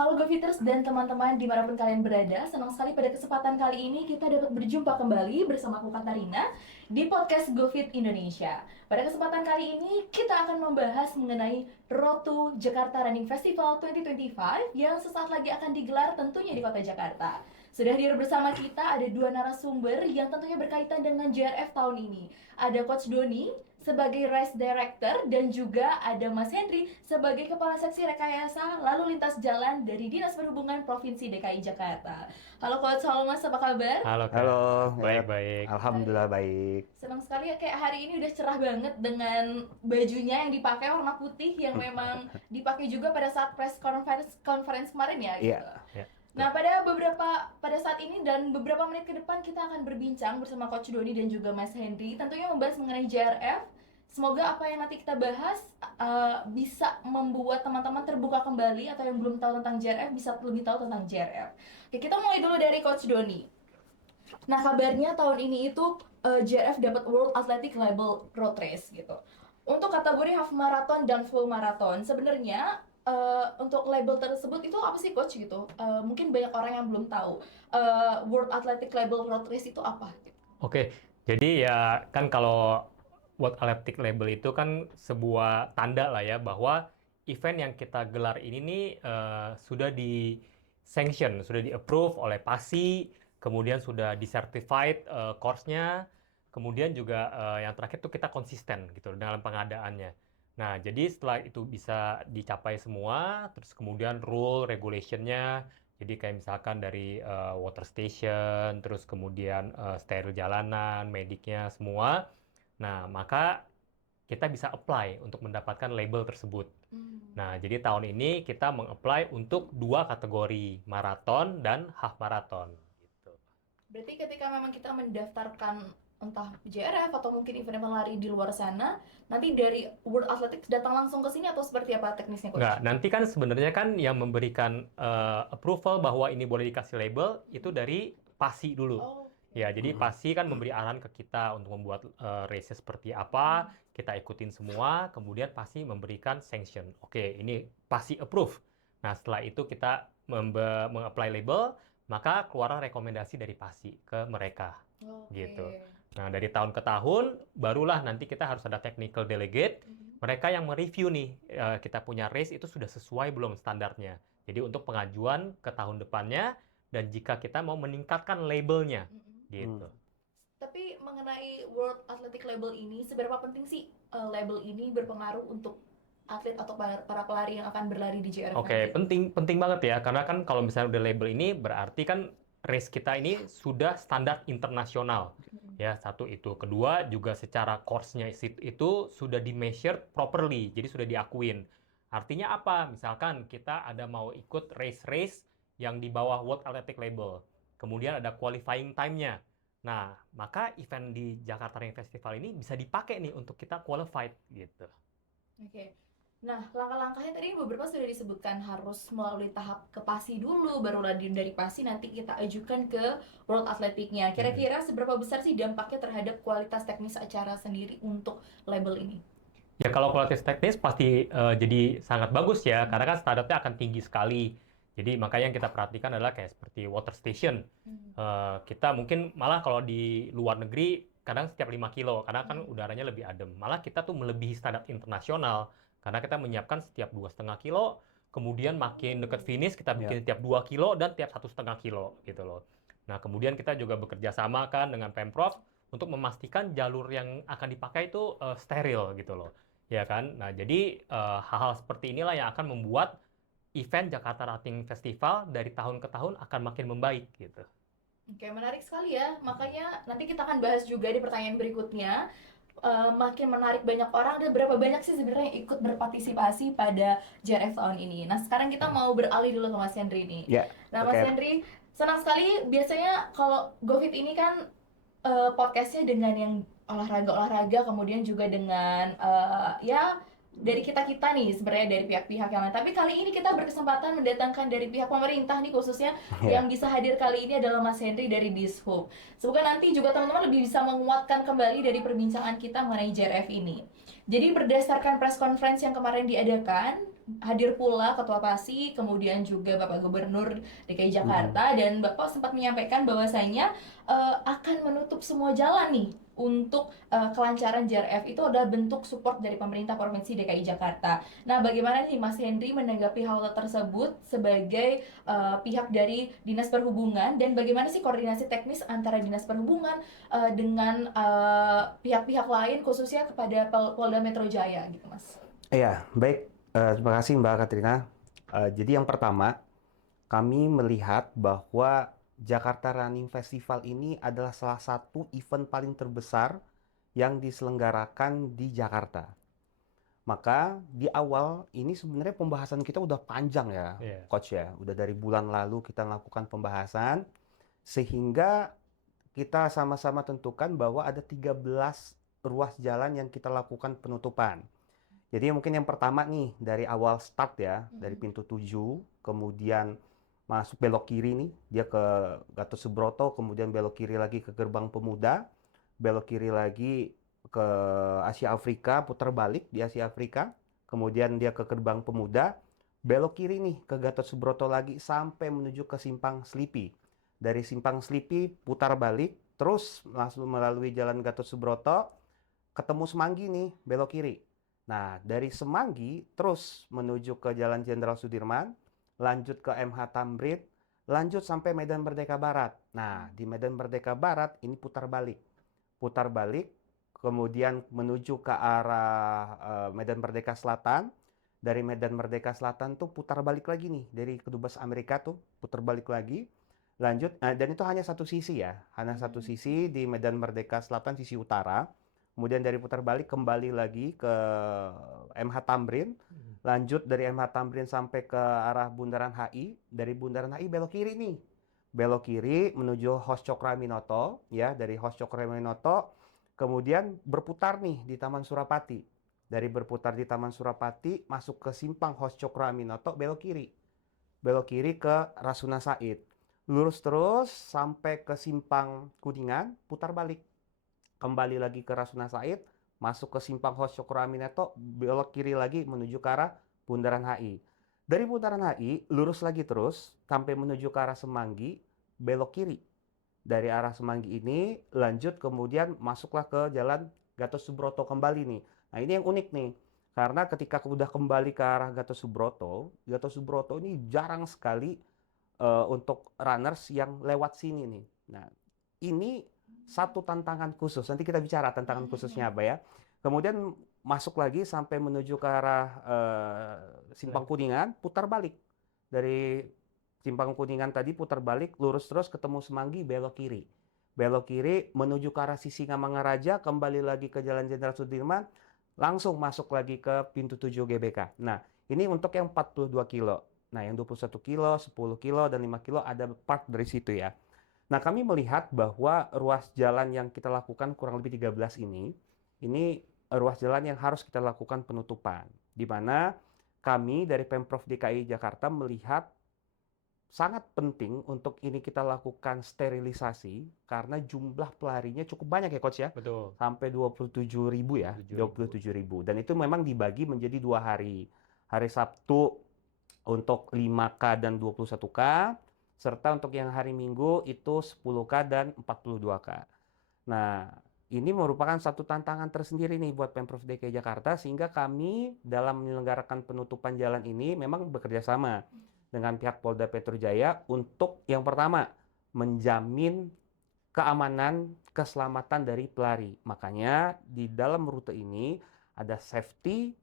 Halo Goviters dan teman-teman dimanapun kalian berada, senang sekali pada kesempatan kali ini kita dapat berjumpa kembali bersama aku Katarina di podcast Govit Indonesia. Pada kesempatan kali ini kita akan membahas mengenai Road to Jakarta Running Festival 2025 yang sesaat lagi akan digelar tentunya di kota Jakarta. Sudah hadir bersama kita ada dua narasumber yang tentunya berkaitan dengan JRF tahun ini. Ada Coach Doni sebagai Race Director dan juga ada Mas Henry sebagai Kepala Seksi Rekayasa Lalu Lintas Jalan dari Dinas Perhubungan Provinsi DKI Jakarta. Halo Coach, halo Mas, apa kabar? Halo Kak, Halo, baik-baik. Alhamdulillah baik. Senang sekali ya, kayak hari ini udah cerah banget dengan bajunya yang dipakai warna putih yang memang dipakai juga pada saat press conference kemarin ya gitu. Iya. Ya. Nah, pada saat ini dan beberapa menit ke depan kita akan berbincang bersama Coach Doni dan juga Mas Henry tentunya membahas mengenai JRF. Semoga apa yang nanti kita bahas bisa membuat teman-teman terbuka kembali atau yang belum tahu tentang JRF bisa lebih tahu tentang JRF. Oke, kita mulai dulu dari Coach Doni. Nah, kabarnya tahun ini itu JRF dapat World Athletic Label Road Race gitu. Untuk kategori half marathon dan full marathon, sebenarnya untuk label tersebut itu apa sih Coach gitu? Mungkin banyak orang yang belum tahu World Athletic Label Road Race itu apa? Oke, jadi ya kan kalau World Athletic Label itu kan sebuah tanda lah ya bahwa event yang kita gelar ini nih sudah di-sanction, sudah di-approve oleh PASI, kemudian sudah di-certified course-nya, kemudian juga yang terakhir tuh kita konsisten gitu dalam pengadaannya. Nah, jadi setelah itu bisa dicapai semua, terus kemudian rule, regulation-nya, jadi kayak misalkan dari water station, terus kemudian steril jalanan, mediknya semua. Nah, maka kita bisa apply untuk mendapatkan label tersebut. Nah, jadi tahun ini kita meng-apply untuk dua kategori, maraton dan half maraton. Gitu. Berarti ketika memang kita mendaftarkan entah JRF atau mungkin event lari di luar sana, nanti dari World Athletics datang langsung ke sini atau seperti apa teknisnya Coach? Nggak, nanti kan sebenarnya kan yang memberikan approval bahwa ini boleh dikasih label itu dari PASI dulu. Oh, Ya, jadi PASI kan memberi arahan ke kita untuk membuat race seperti apa, kita ikutin semua, kemudian PASI memberikan sanction. Oke, ini PASI approve. Nah, setelah itu kita meng-apply label, maka keluar rekomendasi dari PASI ke mereka. oke. Gitu. Nah, dari tahun ke tahun, barulah nanti kita harus ada technical delegate. Mereka yang mereview nih, kita punya race itu sudah sesuai belum standarnya. Jadi untuk pengajuan ke tahun depannya, dan jika kita mau meningkatkan labelnya, gitu. Tapi mengenai World Athletic Label ini, seberapa penting sih label ini berpengaruh untuk atlet atau para pelari yang akan berlari di JRF Oke, nanti? penting banget ya, karena kan kalau misalnya udah label ini, berarti kan race kita ini sudah standar internasional. Ya, satu itu. Kedua, juga secara course-nya itu sudah di-measure properly, jadi sudah diakuin. Artinya apa? Misalkan kita ada mau ikut race-race yang di bawah World Athletic Label. Kemudian ada qualifying time-nya. Nah, maka event di Jakarta Running Festival ini bisa dipakai nih untuk kita qualified gitu. Oke. Nah, langkah-langkahnya tadi beberapa sudah disebutkan harus melalui tahap ke PASI dulu, barulah dari PASI nanti kita ajukan ke World Athletic-nya. Kira-kira seberapa besar sih dampaknya terhadap kualitas teknis acara sendiri untuk label ini? Ya kalau kualitas teknis pasti jadi sangat bagus ya, karena kan standarnya akan tinggi sekali. Jadi makanya yang kita perhatikan adalah kayak seperti water station. Kita mungkin malah kalau di luar negeri kadang setiap 5 kilo, karena kan udaranya lebih adem. Malah kita tuh melebihi standar internasional, karena kita menyiapkan setiap 2,5 kilo, kemudian makin dekat finish kita bikin tiap 2 kilo dan tiap 1,5 kilo gitu loh. Nah kemudian kita juga bekerja sama kan dengan Pemprov untuk memastikan jalur yang akan dipakai itu steril gitu loh. Ya kan? Nah, jadi hal-hal seperti inilah yang akan membuat event Jakarta Running Festival dari tahun ke tahun akan makin membaik gitu. Oke, menarik sekali ya. Makanya nanti kita akan bahas juga di pertanyaan berikutnya. Makin menarik banyak orang dan berapa banyak sih sebenarnya yang ikut berpartisipasi pada JRF tahun ini. Nah, sekarang kita mau beralih dulu ke Mas Henry nih. Ya, Nah, Mas Henry, senang sekali biasanya kalau Govit ini kan podcastnya dengan yang olahraga-olahraga, kemudian juga dengan ya dari kita-kita nih sebenarnya dari pihak-pihak yang lain. Tapi kali ini kita berkesempatan mendatangkan dari pihak pemerintah nih khususnya yang bisa hadir kali ini adalah Mas Henry dari Dishub. Semoga nanti juga teman-teman lebih bisa menguatkan kembali dari perbincangan kita mengenai JRF ini. Jadi berdasarkan press conference yang kemarin diadakan hadir pula Ketua PASI, kemudian juga Bapak Gubernur DKI Jakarta, dan Bapak sempat menyampaikan bahwasanya akan menutup semua jalan nih untuk kelancaran JRF itu adalah bentuk support dari pemerintah Provinsi DKI Jakarta. Nah, bagaimana nih Mas Henry menanggapi hal tersebut sebagai pihak dari Dinas Perhubungan, dan bagaimana sih koordinasi teknis antara Dinas Perhubungan dengan pihak-pihak lain khususnya kepada Polda Metro Jaya gitu, Mas? Iya, baik. Terima kasih Mbak Katrina. Jadi yang pertama, kami melihat bahwa Jakarta Running Festival ini adalah salah satu event paling terbesar yang diselenggarakan di Jakarta. Maka di awal ini sebenarnya pembahasan kita udah panjang ya, Iya. Coach ya. Udah dari bulan lalu kita lakukan pembahasan, sehingga kita sama-sama tentukan bahwa ada 13 ruas jalan yang kita lakukan penutupan. Jadi mungkin yang pertama nih, dari awal start ya, dari pintu 7, kemudian masuk belok kiri nih, dia ke Gatot Subroto, kemudian belok kiri lagi ke Gerbang Pemuda, belok kiri lagi ke Asia Afrika, putar balik di Asia Afrika, kemudian dia ke Gerbang Pemuda, belok kiri nih ke Gatot Subroto lagi sampai menuju ke Simpang Selipi. Dari Simpang Selipi putar balik, terus langsung melalui Jalan Gatot Subroto, ketemu Semanggi nih, belok kiri. Nah, dari Semanggi terus menuju ke Jalan Jenderal Sudirman, lanjut ke MH Tamrin, lanjut sampai Medan Merdeka Barat. Nah, di Medan Merdeka Barat ini putar balik. Putar balik, kemudian menuju ke arah Medan Merdeka Selatan. Dari Medan Merdeka Selatan tuh putar balik lagi nih, dari Kedubes Amerika tuh putar balik lagi. Lanjut, dan itu hanya satu sisi ya, hanya satu sisi di Medan Merdeka Selatan, sisi utara. Kemudian dari putar balik kembali lagi ke MH Tamrin, lanjut dari MH Tamrin sampai ke arah Bundaran HI, dari Bundaran HI belok kiri nih, belok kiri menuju Hos Cokroaminoto ya, dari Hos Cokroaminoto kemudian berputar nih di Taman Surapati. Dari berputar di Taman Surapati masuk ke simpang Hos Cokroaminoto, belok kiri ke Rasuna Said, lurus terus sampai ke simpang Kuningan, putar balik kembali lagi ke Rasuna Said, masuk ke simpang Hos Cokroaminoto, belok kiri lagi menuju ke arah Bundaran HI. Dari Bundaran HI, lurus lagi terus sampai menuju ke arah Semanggi, belok kiri. Dari arah Semanggi ini, lanjut kemudian masuklah ke Jalan Gatot Subroto kembali nih. Nah, ini yang unik nih. Karena ketika udah kembali ke arah Gatot Subroto ini jarang sekali untuk runners yang lewat sini nih. Nah, ini satu tantangan khusus. Nanti kita bicara tantangan khususnya apa ya. Kemudian masuk lagi sampai menuju ke arah Simpang Kuningan, putar balik. Dari Simpang Kuningan tadi putar balik, lurus terus ketemu Semanggi, belok kiri. Belok kiri menuju ke arah Sisingamangaraja, kembali lagi ke Jalan Jenderal Sudirman, langsung masuk lagi ke pintu 7 GBK. Nah, ini untuk yang 42 kilo. Nah, yang 21 kilo, 10 kilo, dan 5 kilo ada part dari situ ya. Nah, kami melihat bahwa ruas jalan yang kita lakukan kurang lebih 13 ini ruas jalan yang harus kita lakukan penutupan. Di mana kami dari Pemprov DKI Jakarta melihat sangat penting untuk ini kita lakukan sterilisasi karena jumlah pelarinya cukup banyak ya Coach ya. Betul. Sampai 27.000 ya, 27.000. Dan itu memang dibagi menjadi 2 hari. Hari Sabtu untuk 5K dan 21K. Serta untuk yang hari Minggu itu 10K dan 42K. Nah, ini merupakan satu tantangan tersendiri nih buat Pemprov DKI Jakarta, sehingga kami dalam menyelenggarakan penutupan jalan ini memang bekerja sama dengan pihak Polda Metro Jaya untuk yang pertama, menjamin keamanan, keselamatan dari pelari. Makanya di dalam rute ini ada safety,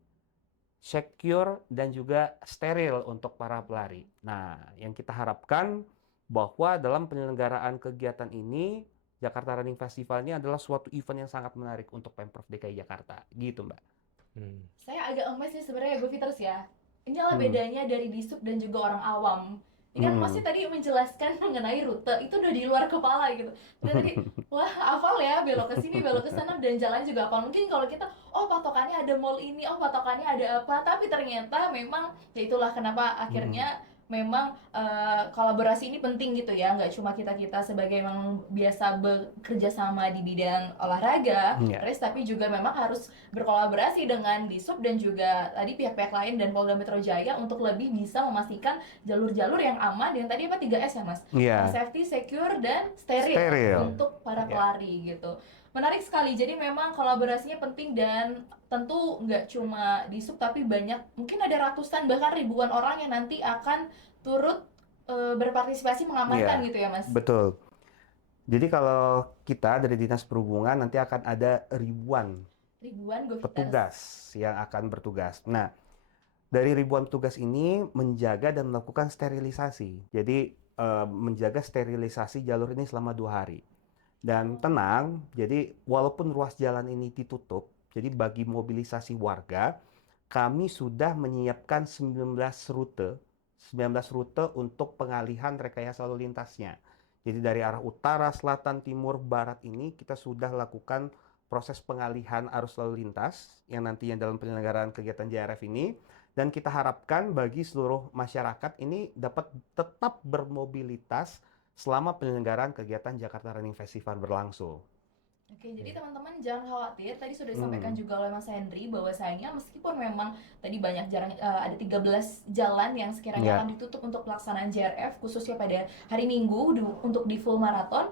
secure, dan juga steril untuk para pelari. Nah, yang kita harapkan bahwa dalam penyelenggaraan kegiatan ini, Jakarta Running Festival ini adalah suatu event yang sangat menarik untuk Pemprov DKI Jakarta. Gitu, Mbak. Saya agak emes sih sebenarnya Bu Fiters ya. Inilah bedanya dari Disub dan juga orang awam. Ini kan Mas tadi menjelaskan mengenai rute, itu udah di luar kepala gitu. Tadi, wah hafal ya, belok ke sini, belok ke sana, dan jalan juga hafal. Mungkin kalau kita, oh patokannya ada mall ini, oh patokannya ada apa. Tapi ternyata memang, ya itulah kenapa akhirnya memang kolaborasi ini penting gitu ya, nggak cuma kita-kita sebagai memang biasa bekerja sama di bidang olahraga, Ya, race, tapi juga memang harus berkolaborasi dengan Disub dan juga tadi pihak-pihak lain dan Polda Metro Jaya untuk lebih bisa memastikan jalur-jalur yang aman, yang tadi apa 3S ya Mas? iya, Safety, secure, dan steril steril. untuk para Ya, pelari gitu. Menarik sekali, jadi memang kolaborasinya penting dan tentu nggak cuma di sub tapi banyak, mungkin ada ratusan bahkan ribuan orang yang nanti akan turut berpartisipasi mengamankan iya, gitu ya Mas. betul. Jadi kalau kita dari Dinas Perhubungan nanti akan ada ribuan Ribuan go fitters. petugas yang akan bertugas. Nah, dari ribuan petugas ini menjaga dan melakukan sterilisasi. Jadi menjaga sterilisasi jalur ini selama 2 hari. Dan tenang, jadi walaupun ruas jalan ini ditutup, jadi bagi mobilisasi warga, kami sudah menyiapkan 19 rute untuk pengalihan rekayasa lalu lintasnya. Jadi dari arah utara, selatan, timur, barat ini kita sudah lakukan proses pengalihan arus lalu lintas yang nantinya dalam penyelenggaraan kegiatan JRF ini, dan kita harapkan bagi seluruh masyarakat ini dapat tetap bermobilitas selama penyelenggaraan kegiatan Jakarta Running Festival berlangsung. Oke, jadi teman-teman jangan khawatir. Tadi sudah disampaikan Hmm. juga oleh Mas Henry bahwasanya meskipun memang tadi banyak jarang ada 13 jalan yang sekiranya Ya, akan ditutup untuk pelaksanaan JRF khususnya pada hari Minggu untuk di full marathon,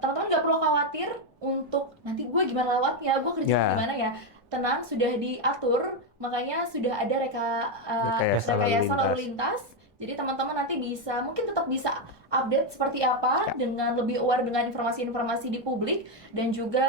teman-teman nggak perlu khawatir untuk nanti gue gimana lewatnya, gue kerjanya ya, gimana ya. Tenang, sudah diatur, makanya sudah ada rekayasa lalu rekayasa lalu lintas. lintas. Jadi teman-teman nanti bisa mungkin tetap bisa update seperti apa Ya. dengan lebih aware dengan informasi-informasi di publik dan juga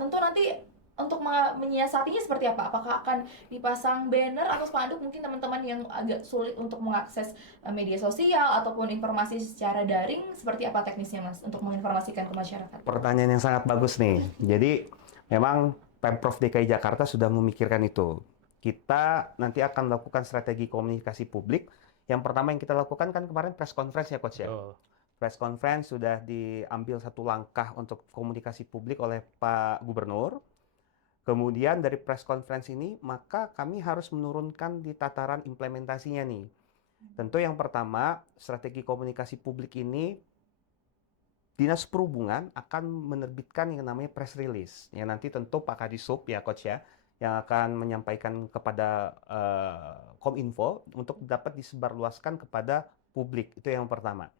tentu nanti untuk menyiasatinya seperti apa? Apakah akan dipasang banner atau spanduk? Mungkin teman-teman yang agak sulit untuk mengakses media sosial ataupun informasi secara daring, seperti apa teknisnya Mas untuk menginformasikan ke masyarakat? Pertanyaan yang sangat bagus nih. Jadi memang Pemprov DKI Jakarta sudah memikirkan itu. Kita nanti akan melakukan strategi komunikasi publik. Yang pertama yang kita lakukan kan kemarin press conference ya Coach ya. betul. Press conference sudah diambil satu langkah untuk komunikasi publik oleh Pak Gubernur. Kemudian dari press conference ini maka kami harus menurunkan di tataran implementasinya nih. Tentu yang pertama strategi komunikasi publik ini Dinas Perhubungan akan menerbitkan yang namanya press release. Yang nanti tentu Pak Kadisub ya Coach ya, yang akan menyampaikan kepada Kominfo untuk dapat disebarluaskan kepada publik. Itu yang pertama.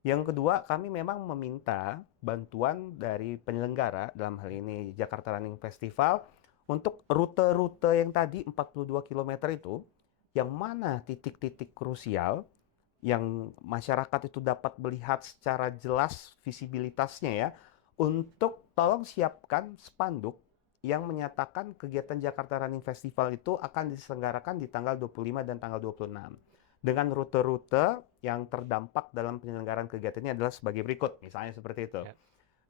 Yang kedua, kami memang meminta bantuan dari penyelenggara, dalam hal ini Jakarta Running Festival, untuk rute-rute yang tadi 42 km itu, yang mana titik-titik krusial yang masyarakat itu dapat melihat secara jelas visibilitasnya ya, untuk tolong siapkan spanduk yang menyatakan kegiatan Jakarta Running Festival itu akan diselenggarakan di tanggal 25 dan tanggal 26. Dengan rute-rute yang terdampak dalam penyelenggaraan kegiatan ini adalah sebagai berikut, misalnya seperti itu. Ya.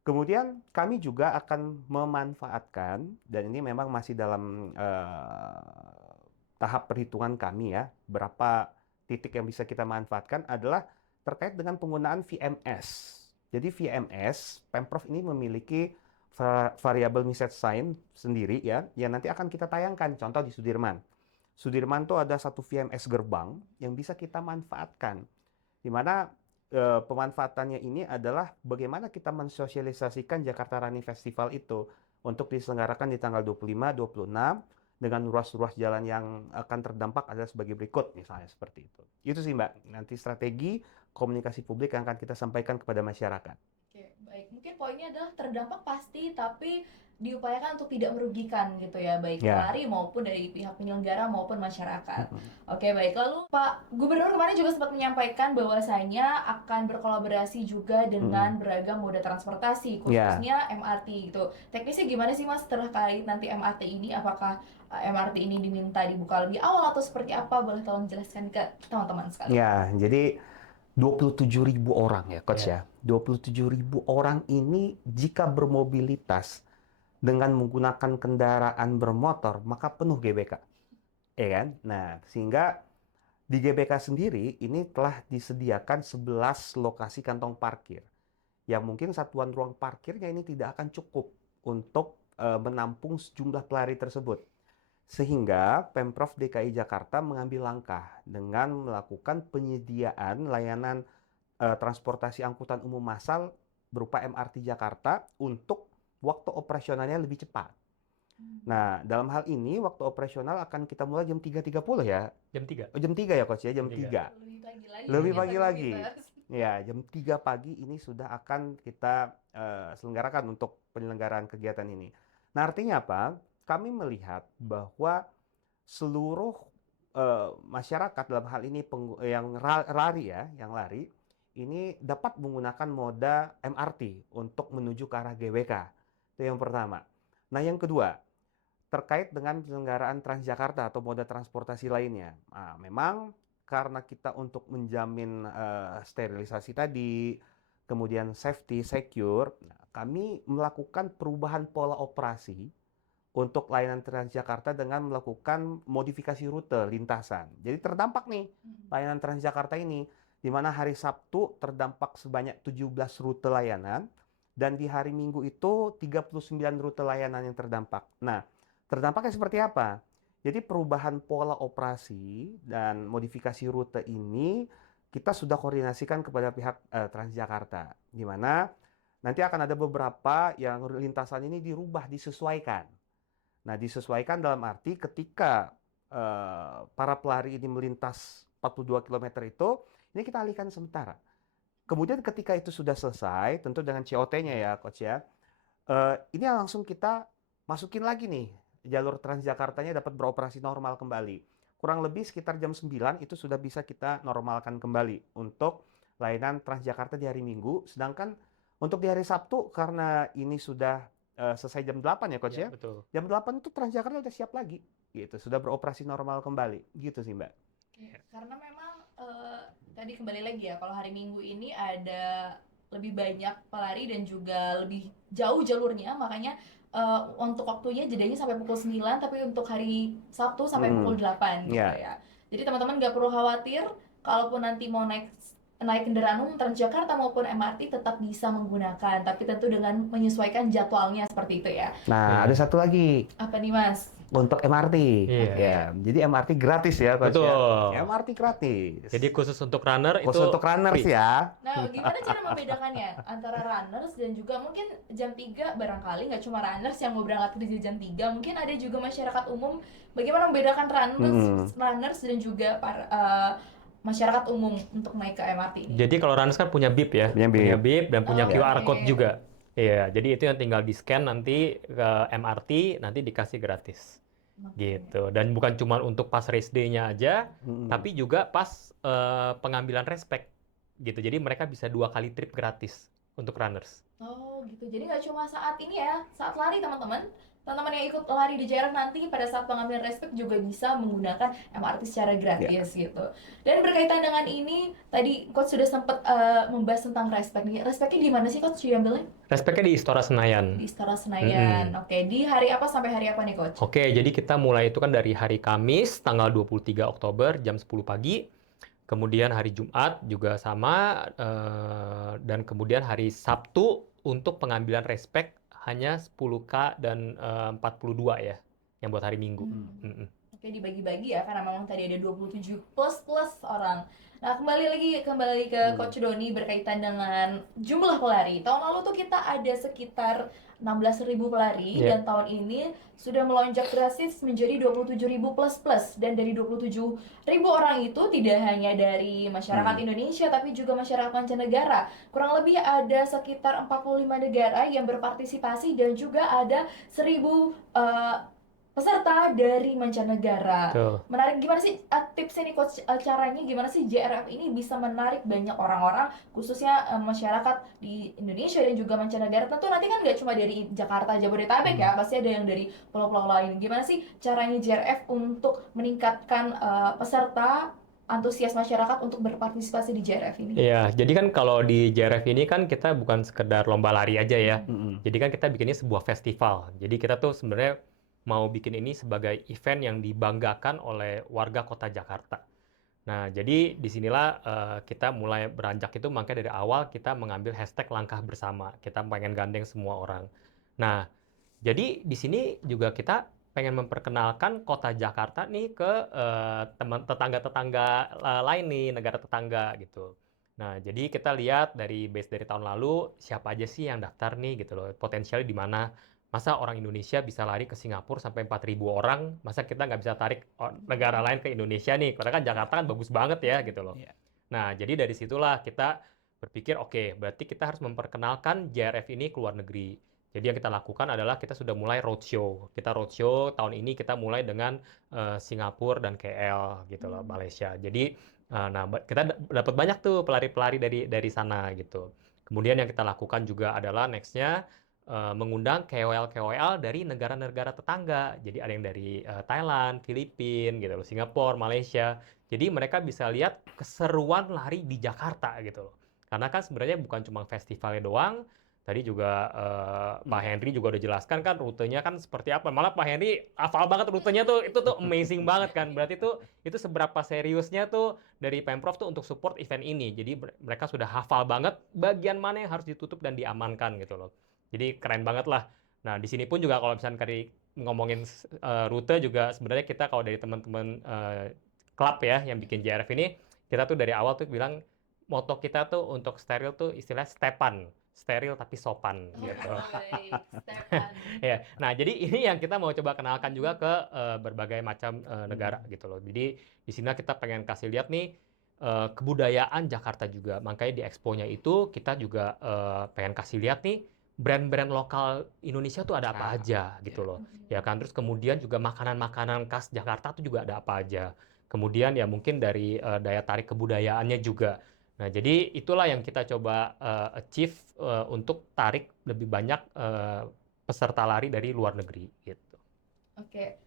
Kemudian kami juga akan memanfaatkan, dan ini memang masih dalam tahap perhitungan kami ya, berapa titik yang bisa kita manfaatkan adalah terkait dengan penggunaan VMS. Jadi VMS, Pemprov ini memiliki variable message sign sendiri ya, yang nanti akan kita tayangkan. Contoh di Sudirman. Sudirman tuh ada satu VMS gerbang yang bisa kita manfaatkan. Di mana pemanfaatannya ini adalah bagaimana kita mensosialisasikan Jakarta Running Festival itu untuk diselenggarakan di tanggal 25, 26 dengan ruas-ruas jalan yang akan terdampak adalah sebagai berikut, misalnya seperti itu. Itu sih Mbak, nanti strategi komunikasi publik yang akan kita sampaikan kepada masyarakat. Oke, baik. Mungkin poinnya adalah terdampak pasti, tapi diupayakan untuk tidak merugikan gitu ya, baik Ya. pelari maupun dari pihak penyelenggara maupun masyarakat. Mm-mm. Oke, baik. Lalu Pak Gubernur kemarin juga sempat menyampaikan bahwasanya akan berkolaborasi juga dengan beragam moda transportasi, Ya. khususnya MRT gitu. Teknisnya gimana sih Mas terkait nanti MRT ini? Apakah MRT ini diminta dibuka lebih awal atau seperti apa? Boleh tolong jelaskan ke teman-teman sekalian. Ya, jadi 27.000 orang ya Coach Ya. ya. 27.000 orang ini jika bermobilitas dengan menggunakan kendaraan bermotor, maka penuh GBK. Ya kan? Nah, sehingga di GBK sendiri ini telah disediakan 11 lokasi kantong parkir. Yang mungkin satuan ruang parkirnya ini tidak akan cukup untuk menampung sejumlah pelari tersebut. Sehingga Pemprov DKI Jakarta mengambil langkah dengan melakukan penyediaan layanan transportasi angkutan umum massal berupa MRT Jakarta untuk waktu operasionalnya lebih cepat. Nah, dalam hal ini waktu operasional akan kita mulai jam 3.30 ya. Jam 3. Oh, jam 3 ya Coach ya, jam Jam 3. Lebih pagi lagi Lebih ya pagi lagi. beraktivitas. Ya, jam 3 pagi ini sudah akan kita selenggarakan untuk penyelenggaraan kegiatan ini. Nah, artinya apa? Kami melihat bahwa seluruh masyarakat dalam hal ini yang lari ini dapat menggunakan moda MRT untuk menuju ke arah GWK. Itu yang pertama. Nah, yang kedua, terkait dengan penyelenggaraan Transjakarta atau moda transportasi lainnya. Nah, memang karena kita untuk menjamin sterilisasi tadi, kemudian safety, secure, kami melakukan perubahan pola operasi untuk layanan Transjakarta dengan melakukan modifikasi rute lintasan. Jadi terdampak nih layanan Transjakarta ini, di mana hari Sabtu terdampak sebanyak 17 rute layanan, dan di hari Minggu itu 39 rute layanan yang terdampak. Nah, terdampaknya seperti apa? Jadi perubahan pola operasi dan modifikasi rute ini kita sudah koordinasikan kepada pihak Transjakarta, di mana nanti akan ada beberapa yang lintasan ini dirubah, disesuaikan. Nah, disesuaikan dalam arti ketika para pelari ini melintas 42 km itu, ini kita alihkan sementara. Kemudian ketika itu sudah selesai, tentu dengan COT-nya ya, Coach ya, ini langsung kita masukin lagi nih, jalur Transjakartanya dapat beroperasi normal kembali. Kurang lebih sekitar jam 9 itu sudah bisa kita normalkan kembali untuk layanan Transjakarta di hari Minggu. Sedangkan untuk di hari Sabtu, karena ini sudah selesai jam 8 ya Coach ya? Betul. Jam 8 itu Transjakarta udah siap lagi. Gitu, sudah beroperasi normal kembali. Gitu sih Mbak. Karena memang tadi kembali lagi ya, kalau hari Minggu ini ada lebih banyak pelari dan juga lebih jauh jalurnya, makanya untuk waktunya jedanya sampai pukul 9, tapi untuk hari Sabtu sampai pukul 8 gitu ya. Jadi teman-teman nggak perlu khawatir, kalaupun nanti mau naik kendaraan umum Transjakarta maupun MRT tetap bisa menggunakan, tapi tentu dengan menyesuaikan jadwalnya seperti itu ya. Nah, ada satu lagi. Apa nih Mas? Untuk MRT. Iya. Ya, jadi MRT gratis ya Coach ya. Betul. MRT gratis. Jadi khusus untuk runner Khusus itu untuk runners free. ya. Nah, gimana cara membedakannya antara runners dan juga mungkin jam 3 barangkali nggak cuma runners yang mau berangkat kerja jam 3, mungkin ada juga masyarakat umum. Bagaimana membedakan runners dan juga para masyarakat umum untuk naik ke MRT ini? Jadi kalau runners kan punya BIP ya, punya BIP dan punya QR code juga. Iya, jadi itu yang tinggal di-scan nanti ke MRT, nanti dikasih gratis. Gitu. Dan bukan cuma untuk pas race day-nya aja, tapi juga pas pengambilan respect gitu. Jadi mereka bisa 2 kali trip gratis untuk runners. Oh gitu, jadi nggak cuma saat ini ya, saat lari teman-teman yang ikut lari di JRF nanti pada saat pengambilan respect juga bisa menggunakan MRT secara gratis gitu. Dan berkaitan dengan ini, tadi Coach sudah sempat membahas tentang respect nih. Respectnya di mana sih Coach diambilnya? Respectnya di Istora Senayan. Di Istora Senayan. Oke, di hari apa sampai hari apa nih Coach? Oke, jadi kita mulai itu kan dari hari Kamis tanggal 23 Oktober jam 10 pagi. Kemudian hari Jumat juga sama, dan kemudian hari Sabtu untuk pengambilan respect hanya 10K dan 42 ya, yang buat hari Minggu. Oke, dibagi-bagi ya, karena memang tadi ada 27 plus orang. Nah, kembali ke Coach Doni berkaitan dengan jumlah pelari. Tahun lalu tuh kita ada sekitar 16.000 pelari, dan tahun ini sudah melonjak drastis menjadi 27.000 plus. Dan dari 27.000 orang itu tidak hanya dari masyarakat Indonesia, tapi juga masyarakat mancanegara. Kurang lebih ada sekitar 45 negara yang berpartisipasi, dan juga ada 1.000 peserta dari mancanegara. Menarik, gimana sih tipsnya nih Coach, caranya gimana sih JRF ini bisa menarik banyak orang-orang, khususnya masyarakat di Indonesia dan juga mancanegara. Tentu nanti kan nggak cuma dari Jakarta, Jabodetabek ya, pasti ada yang dari pulau-pulau lain. Gimana sih caranya JRF untuk meningkatkan peserta, antusias masyarakat untuk berpartisipasi di JRF ini? Iya, jadi kan kalau di JRF ini kan kita bukan sekedar lomba lari aja ya. Jadi kan kita bikinnya sebuah festival. Jadi kita tuh sebenarnya mau bikin ini sebagai event yang dibanggakan oleh warga kota Jakarta. Nah, jadi disinilah kita mulai beranjak itu, makanya dari awal kita mengambil hashtag langkah bersama. Kita pengen gandeng semua orang. Nah, jadi di sini juga kita pengen memperkenalkan kota Jakarta nih ke tetangga-tetangga lain nih, negara tetangga gitu. Nah, jadi kita lihat dari base dari tahun lalu, siapa aja sih yang daftar nih gitu loh, potensialnya di mana. Masa orang Indonesia bisa lari ke Singapura sampai 4.000 orang, masa kita nggak bisa tarik negara lain ke Indonesia nih? Karena kan Jakarta kan bagus banget ya gitu loh. Iya. Nah, jadi dari situlah kita berpikir, oke, berarti kita harus memperkenalkan JRF ini ke luar negeri. Jadi yang kita lakukan adalah kita sudah mulai roadshow. Kita roadshow tahun ini kita mulai dengan Singapura dan KL gitu loh, Malaysia. Jadi kita dapat banyak tuh pelari-pelari dari sana gitu. Kemudian yang kita lakukan juga adalah next-nya mengundang KOL-KOL dari negara-negara tetangga. Jadi ada yang dari Thailand, Filipina, gitu loh, Singapura, Malaysia. Jadi mereka bisa lihat keseruan lari di Jakarta gitu loh. Karena kan sebenarnya bukan cuma festivalnya doang. Tadi juga Pak Henry juga udah jelaskan kan rutenya kan seperti apa. Malah Pak Henry hafal banget rutenya tuh, itu tuh amazing banget kan. Berarti tuh itu seberapa seriusnya tuh dari Pemprov tuh untuk support event ini. Jadi mereka sudah hafal banget bagian mana yang harus ditutup dan diamankan gitu loh. Jadi keren banget lah. Nah, di sini pun juga kalau misalnya ngomongin rute juga sebenarnya kita kalau dari teman-teman klub ya yang bikin JRF ini, kita tuh dari awal tuh bilang moto kita tuh untuk steril tuh istilah stepan. Steril tapi sopan gitu. Baik, Stefan. Ya, nah jadi ini yang kita mau coba kenalkan juga ke berbagai macam negara gitu loh. Jadi di sini kita pengen kasih lihat nih kebudayaan Jakarta juga. Makanya di expo-nya itu kita juga pengen kasih lihat nih brand-brand lokal Indonesia tuh ada apa aja gitu loh. Ya kan, terus kemudian juga makanan-makanan khas Jakarta tuh juga ada apa aja. Kemudian ya mungkin dari daya tarik kebudayaannya juga. Nah, jadi itulah yang kita coba achieve untuk tarik lebih banyak peserta lari dari luar negeri gitu. Oke,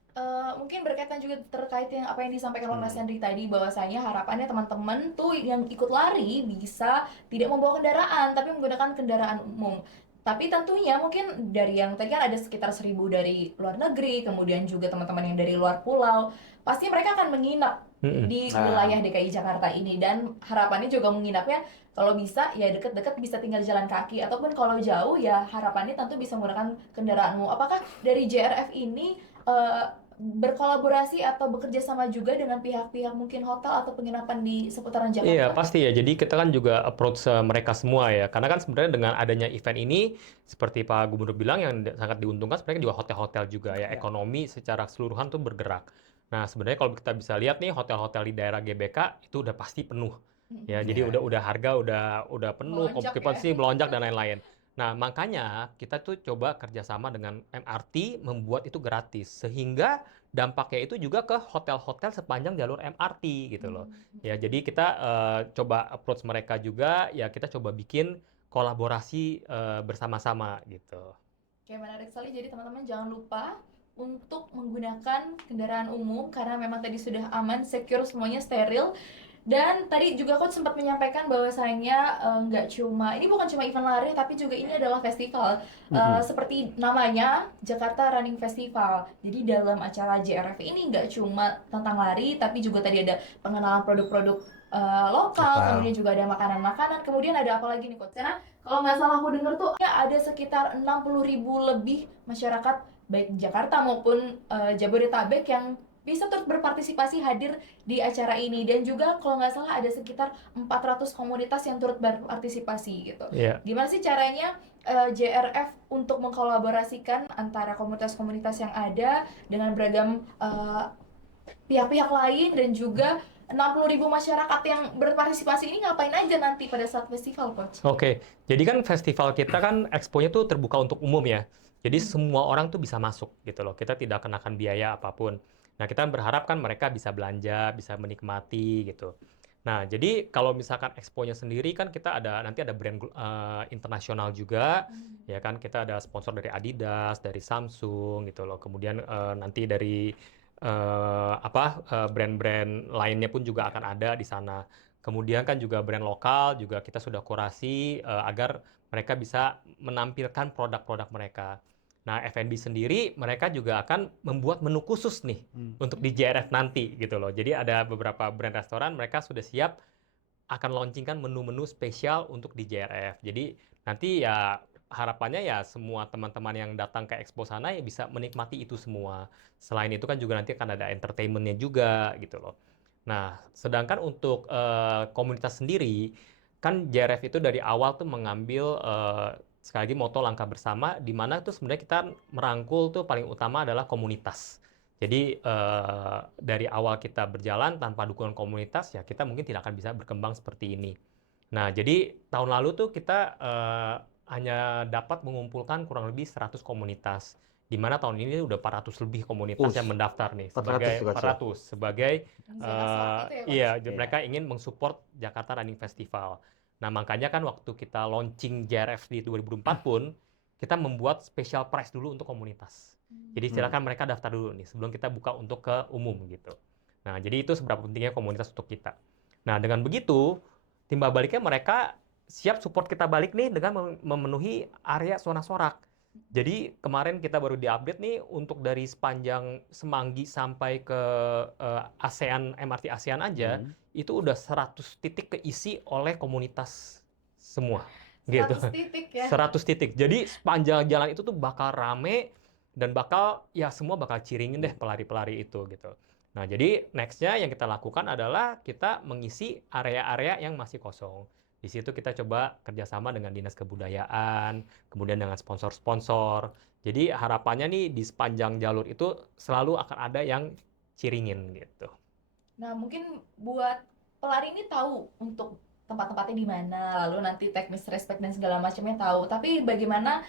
mungkin berkaitan juga terkait yang apa yang disampaikan oleh Mas Henry tadi, bahwasanya harapannya teman-teman tuh yang ikut lari bisa tidak membawa kendaraan, tapi menggunakan kendaraan umum. Tapi tentunya mungkin dari yang tadi kan ada sekitar 1.000 dari luar negeri, kemudian juga teman-teman yang dari luar pulau, pasti mereka akan menginap di wilayah DKI Jakarta ini, dan harapannya juga menginapnya kalau bisa ya deket-deket bisa tinggal jalan kaki, ataupun kalau jauh ya harapannya tentu bisa menggunakan kendaraan umum. Apakah dari JRF ini berkolaborasi atau bekerja sama juga dengan pihak-pihak mungkin hotel atau penginapan di seputaran Jakarta? Iya, pasti ya. Jadi kita kan juga approach mereka semua ya. Karena kan sebenarnya dengan adanya event ini, seperti Pak Gubernur bilang, yang sangat diuntungkan sebenarnya juga hotel-hotel juga ya. Ekonomi secara keseluruhan tuh bergerak. Nah, sebenarnya kalau kita bisa lihat nih, hotel-hotel di daerah GBK itu udah pasti penuh. Ya, jadi udah harga udah penuh, Melonjak okupansi melonjak dan lain-lain. Nah, makanya kita tuh coba kerjasama dengan MRT membuat itu gratis, sehingga dampaknya itu juga ke hotel-hotel sepanjang jalur MRT gitu loh. Ya, jadi kita coba approach mereka juga, ya kita coba bikin kolaborasi bersama-sama gitu. Oke, menarik sekali. Jadi teman-teman jangan lupa untuk menggunakan kendaraan umum karena memang tadi sudah aman, secure, semuanya steril. Dan tadi juga Coach sempat menyampaikan bahwasanya ini bukan cuma event lari, tapi juga ini adalah festival. Seperti namanya, Jakarta Running Festival. Jadi dalam acara JRF ini nggak cuma tentang lari, tapi juga tadi ada pengenalan produk-produk lokal, kemudian juga ada makanan-makanan, kemudian ada apa lagi nih Coach? Karena kalau nggak salah aku dengar tuh ada sekitar 60.000 lebih masyarakat baik Jakarta maupun Jabodetabek yang bisa terus berpartisipasi hadir di acara ini, dan juga kalau nggak salah ada sekitar 400 komunitas yang turut berpartisipasi gitu. Yeah. Gimana sih caranya JRF untuk mengkolaborasikan antara komunitas-komunitas yang ada dengan beragam pihak-pihak lain, dan juga 60.000 masyarakat yang berpartisipasi ini ngapain aja nanti pada saat festival, Coach? Oke, jadi kan festival kita kan expo-nya tuh terbuka untuk umum ya. Jadi semua orang tuh bisa masuk gitu loh. Kita tidak kenakan biaya apapun. Nah, kita berharap kan mereka bisa belanja, bisa menikmati gitu. Nah, jadi kalau misalkan expo-nya sendiri kan kita nanti ada brand internasional juga, ya kan, kita ada sponsor dari Adidas, dari Samsung gitu loh. Kemudian nanti dari brand-brand lainnya pun juga akan ada di sana. Kemudian kan juga brand lokal juga kita sudah kurasi agar mereka bisa menampilkan produk-produk mereka. Nah, F&B sendiri mereka juga akan membuat menu khusus nih untuk di JRF nanti gitu loh. Jadi ada beberapa brand restoran mereka sudah siap akan launchingkan menu-menu spesial untuk di JRF. Jadi nanti ya harapannya ya semua teman-teman yang datang ke expo sana ya bisa menikmati itu semua. Selain itu kan juga nanti akan ada entertainment-nya juga gitu loh. Nah, sedangkan untuk komunitas sendiri, kan JRF itu dari awal tuh mengambil sekali lagi moto langkah bersama, di mana tuh sebenarnya kita merangkul tuh paling utama adalah komunitas. Jadi dari awal kita berjalan tanpa dukungan komunitas ya kita mungkin tidak akan bisa berkembang seperti ini. Nah, jadi tahun lalu tuh kita hanya dapat mengumpulkan kurang lebih 100 komunitas. Di mana tahun ini udah 400 lebih komunitas yang Ush, mendaftar nih 400 sebagai tuh, Coach, ya? 400 sebagai Zona serak itu ya, Coach? iya, Iya. mereka ingin mensupport Jakarta Running Festival. Nah, makanya kan waktu kita launching JRF di 2004 pun kita membuat special price dulu untuk komunitas. Jadi silakan mereka daftar dulu nih sebelum kita buka untuk ke umum gitu. Nah, jadi itu seberapa pentingnya komunitas untuk kita. Nah, dengan begitu timbal baliknya mereka siap support kita balik nih dengan memenuhi area zona sorak. Jadi kemarin kita baru diupdate nih untuk dari sepanjang Semanggi sampai ke ASEAN, MRT ASEAN aja itu udah 100 titik keisi oleh komunitas semua gitu. 100 titik ya. 100 titik. Jadi sepanjang jalan itu tuh bakal rame dan bakal ya semua bakal ciringin deh pelari-pelari itu gitu. Nah, jadi next-nya yang kita lakukan adalah kita mengisi area-area yang masih kosong. Di situ kita coba kerjasama dengan Dinas Kebudayaan, kemudian dengan sponsor-sponsor. Jadi harapannya nih di sepanjang jalur itu selalu akan ada yang ciringin gitu. Nah, mungkin buat pelari ini tahu untuk tempat-tempatnya di mana, lalu nanti teknis respect dan segala macamnya tahu. Tapi bagaimana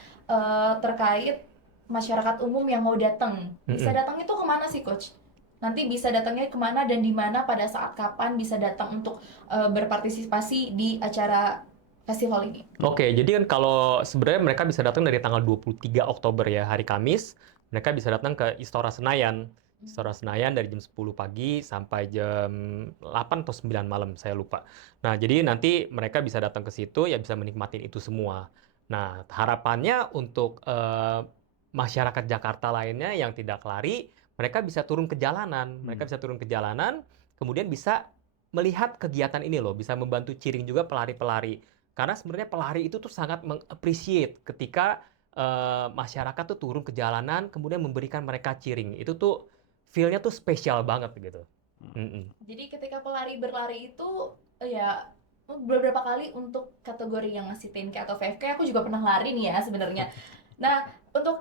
terkait masyarakat umum yang mau datang? Bisa datang itu kemana sih, Coach? Nanti bisa datangnya kemana dan di mana pada saat kapan bisa datang untuk berpartisipasi di acara festival ini? Oke, jadi kan kalau sebenarnya mereka bisa datang dari tanggal 23 Oktober ya, hari Kamis, mereka bisa datang ke Istora Senayan. Istora Senayan dari jam 10 pagi sampai jam 8 atau 9 malam, saya lupa. Nah, jadi nanti mereka bisa datang ke situ, ya bisa menikmati itu semua. Nah, harapannya untuk masyarakat Jakarta lainnya yang tidak lari, mereka bisa turun ke jalanan. Mereka bisa turun ke jalanan, kemudian bisa melihat kegiatan ini loh, bisa membantu cheering juga pelari-pelari. Karena sebenarnya pelari itu tuh sangat meng-appreciate ketika masyarakat tuh turun ke jalanan, kemudian memberikan mereka cheering. Itu tuh feel-nya tuh spesial banget gitu. Jadi ketika pelari berlari itu ya beberapa kali untuk kategori yang masih 10K atau 5K aku juga pernah lari nih ya sebenarnya. Nah, untuk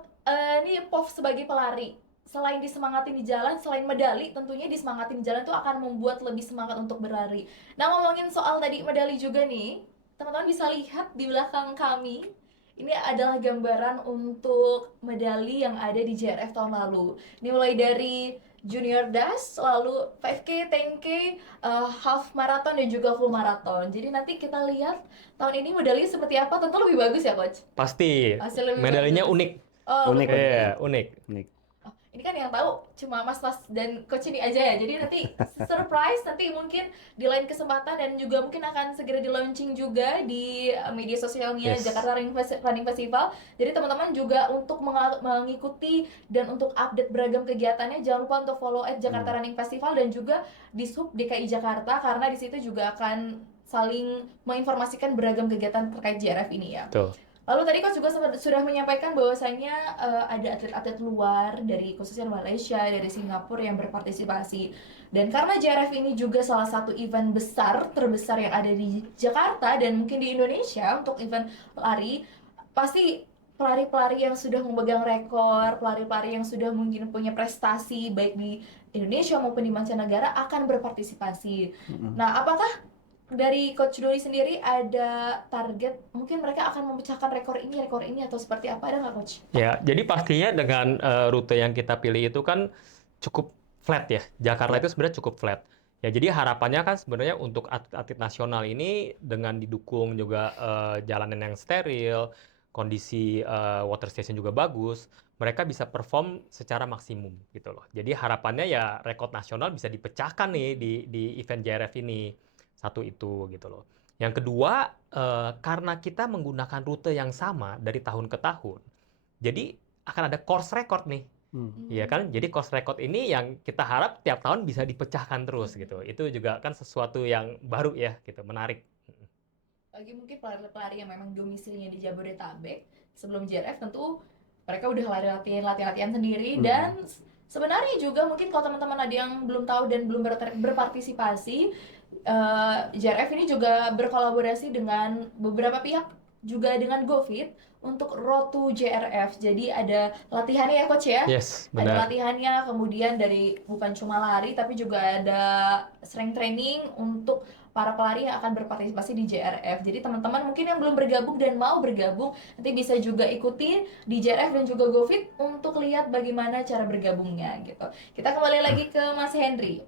ini POV sebagai pelari, selain disemangatin di jalan, selain medali, tentunya disemangatin di jalan itu akan membuat lebih semangat untuk berlari. Nah, ngomongin soal tadi medali juga nih, teman-teman bisa lihat di belakang kami, ini adalah gambaran untuk medali yang ada di JRF tahun lalu. Ini mulai dari Junior Dash, lalu 5K, 10K, half marathon dan juga full marathon. Jadi nanti kita lihat tahun ini medalinya seperti apa, tentu lebih bagus ya, Coach? Pasti. Pasti lebih Medalinya bagus. unik. Oh, Unik. betul. Iya, unik. Oh, ini kan yang tahu cuma Mas dan Coach ini aja ya. Jadi nanti surprise, nanti mungkin di lain kesempatan dan juga mungkin akan segera di launching juga di media sosialnya Yes. Jakarta Running Festival. Jadi teman-teman juga untuk mengikuti dan untuk update beragam kegiatannya jangan lupa untuk follow @Jakarta Running Festival dan juga di Sub DKI Jakarta karena di situ juga akan saling menginformasikan beragam kegiatan terkait JRF ini ya. Tuh. Lalu tadi Coach juga sudah menyampaikan bahwasanya ada atlet-atlet luar dari khususnya Malaysia, dari Singapura yang berpartisipasi. Dan karena JRF ini juga salah satu event terbesar yang ada di Jakarta dan mungkin di Indonesia untuk event lari, pasti pelari-pelari yang sudah memegang rekor, pelari-pelari yang sudah mungkin punya prestasi baik di Indonesia maupun di mancanegara akan berpartisipasi. Nah, apakah dari Coach Doni sendiri ada target mungkin mereka akan memecahkan rekor ini atau seperti apa, ada nggak Coach? Ya, jadi pastinya dengan rute yang kita pilih itu kan cukup flat ya. Jakarta itu sebenarnya cukup flat. Ya, jadi harapannya kan sebenarnya untuk atlet nasional ini dengan didukung juga jalanan yang steril, kondisi water station juga bagus, mereka bisa perform secara maksimum gitu loh. Jadi harapannya ya rekor nasional bisa dipecahkan nih di event JRF ini. Satu itu gitu loh. Yang kedua, karena kita menggunakan rute yang sama dari tahun ke tahun, jadi akan ada course record nih. Iya kan? Jadi course record ini yang kita harap tiap tahun bisa dipecahkan terus gitu. Itu juga kan sesuatu yang baru ya gitu, menarik. Bagi mungkin pelari-pelari yang memang domisilinya di Jabodetabek, sebelum JRF tentu mereka udah latihan sendiri, Mm-mm. dan sebenarnya juga mungkin kalau teman-teman ada yang belum tahu dan belum berpartisipasi, JRF ini juga berkolaborasi dengan beberapa pihak, juga dengan GoFit untuk Road to JRF. Jadi ada latihannya ya coach ya. Yes, Ada benar. latihannya, kemudian dari bukan cuma lari tapi juga ada strength training untuk para pelari yang akan berpartisipasi di JRF. Jadi teman-teman mungkin yang belum bergabung dan mau bergabung, nanti bisa juga ikutin di JRF dan juga GoFit untuk lihat bagaimana cara bergabungnya gitu. Kita kembali lagi ke Mas Henry.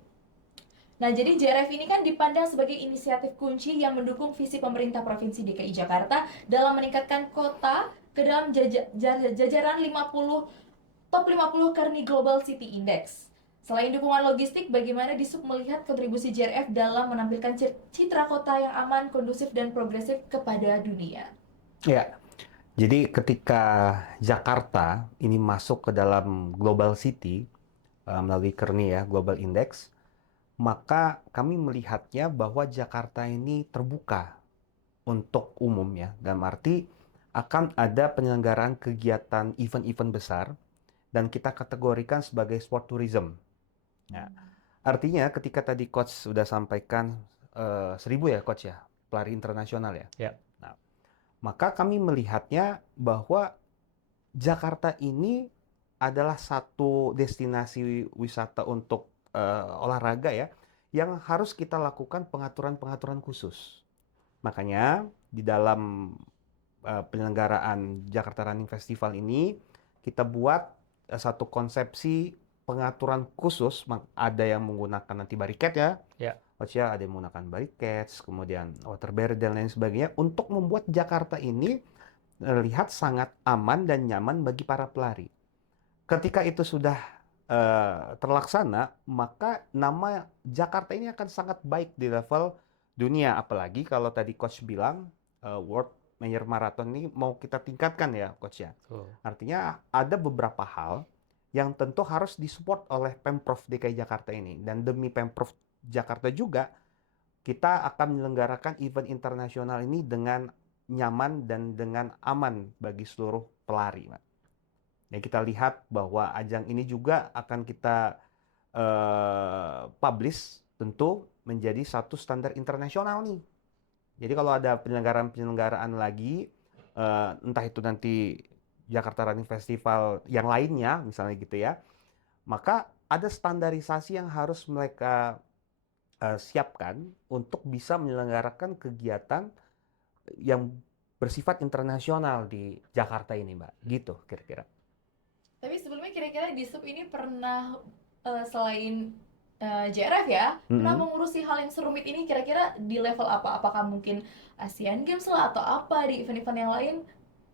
Nah, jadi JRF ini kan dipandang sebagai inisiatif kunci yang mendukung visi pemerintah Provinsi DKI Jakarta dalam meningkatkan kota ke dalam jajaran 50 top 50 Kearney Global City Index. Selain dukungan logistik, bagaimana Disub melihat kontribusi JRF dalam menampilkan citra kota yang aman, kondusif, dan progresif kepada dunia? Ya, jadi ketika Jakarta ini masuk ke dalam Global City melalui Kearney ya, Global Index, maka kami melihatnya bahwa Jakarta ini terbuka untuk umum ya, dalam arti akan ada penyelenggaraan kegiatan event-event besar dan kita kategorikan sebagai sport tourism. Ya. Artinya ketika tadi coach sudah sampaikan 1.000 ya coach ya, pelari internasional ya. Ya. Nah, maka kami melihatnya bahwa Jakarta ini adalah satu destinasi wisata untuk olahraga ya, yang harus kita lakukan pengaturan-pengaturan khusus. Makanya di dalam penyelenggaraan Jakarta Running Festival ini kita buat satu konsepsi pengaturan khusus. Ada yang menggunakan nanti bariket ya, Ya. Coach ya, ada yang menggunakan bariket, kemudian water barrier dan lain sebagainya untuk membuat Jakarta ini terlihat sangat aman dan nyaman bagi para pelari. Ketika itu sudah terlaksana, maka nama Jakarta ini akan sangat baik di level dunia. Apalagi kalau tadi coach bilang World Major Marathon ini mau kita tingkatkan ya coach ya. Betul. Artinya ada beberapa hal yang tentu harus disupport oleh Pemprov DKI Jakarta ini. Dan demi Pemprov Jakarta juga, kita akan menyelenggarakan event internasional ini dengan nyaman dan dengan aman bagi seluruh pelari. Ya, kita lihat bahwa ajang ini juga akan kita publish tentu menjadi satu standar internasional nih. Jadi kalau ada penyelenggaraan-penyelenggaraan lagi, entah itu nanti Jakarta Running Festival yang lainnya, misalnya gitu ya, maka ada standarisasi yang harus mereka siapkan untuk bisa menyelenggarakan kegiatan yang bersifat internasional di Jakarta ini, Mbak. Gitu kira-kira. Tapi sebelumnya kira-kira Disub ini pernah selain JRF ya, pernah mengurusi hal yang serumit ini kira-kira di level apa? Apakah mungkin Asian Games lah atau apa di event-event yang lain?